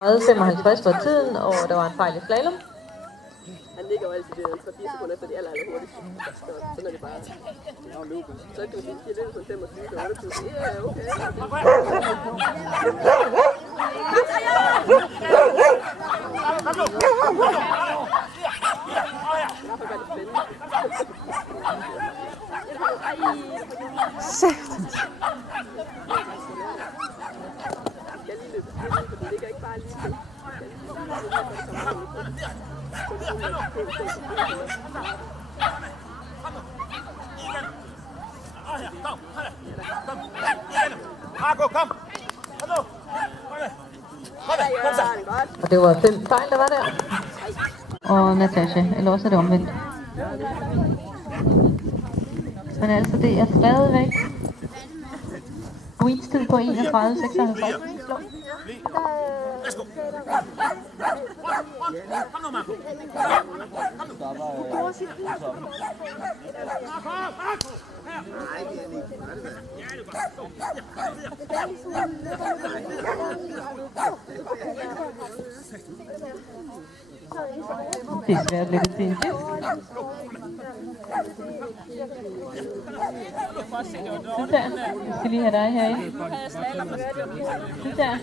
55 var tiden, og der var en fejl i slalom. Han ligger jo altid 3-4 sekunder efter de allerhurtigste. Sådan er det bare. Så kan vi sige, at det er 25 og 28. Ja, okay. Satans. Det ligger ikke bare lige til. Og det var 5 fejl, der var der. Og Natasha, eller også er det omvendt. Men altså, det er stadigvæk Queens tid på 31.56. Værsgo. Kom nu, Marco. Det er svært lidt til en disk. Sådan der. Jeg skal lige have dig herinde. Sådan der.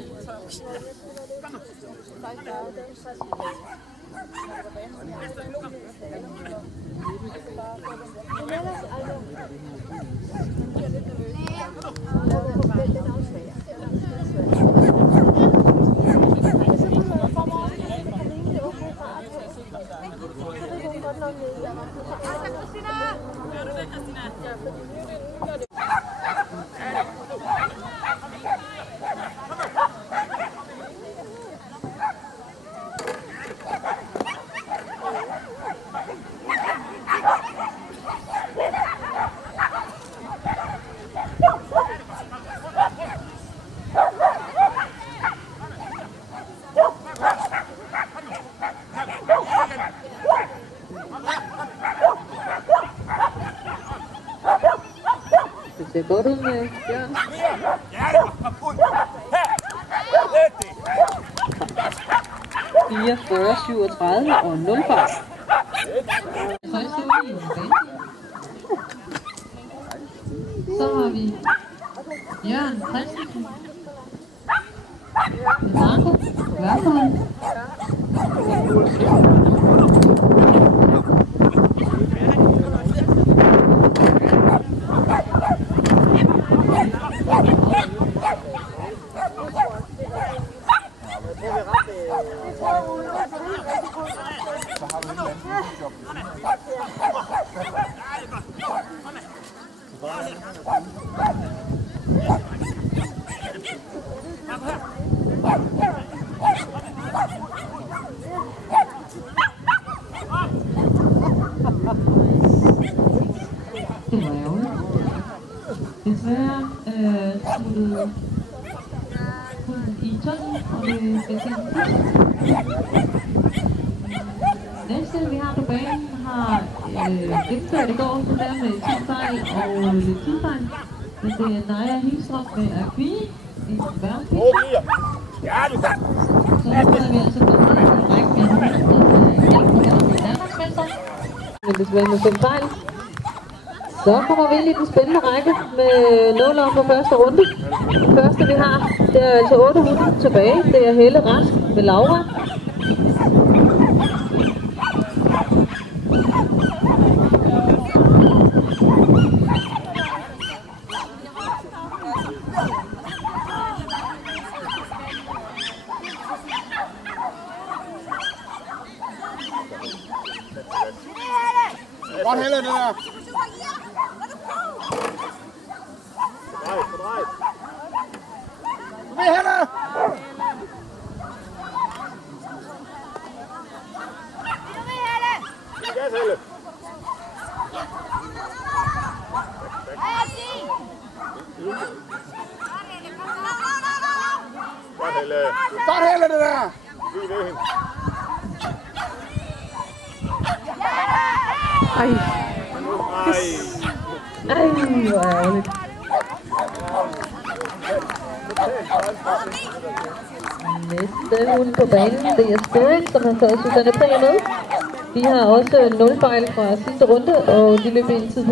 Det ser godt ud med Bjørn. 44, 37 og 0 fejl. Så har vi Jørgen Christensen. Marco Værkholm. Desværre sluttede hunden i tunnelen, og det skal se næste, vi har på banen, har gennemført i går, så der med 10 fejl og lidt tidfejl. Men det er Naja Hilstrup med Akvie, en værnpil. Ja, du kan. Så nu er vi altså blevet en række med Danmarksmester. Men desværre med 5 fejl. Så kommer vi ind i den spændende række med 0 på første runde. Det første vi har, det er altså 8 hunde tilbage. Det er Helle Rask med Laura. Godt Helle, det der. Kom her, Helle! Gas, Helle! Godt Helle! Godt Helle, det der! Lige ved hende. Ej. Ej, hvor ærgerligt. Næste hund på banen, det er Spirit, som har taget Susanne Prier med. De har også 0 fejl fra sidste runde, og de løb ind i tid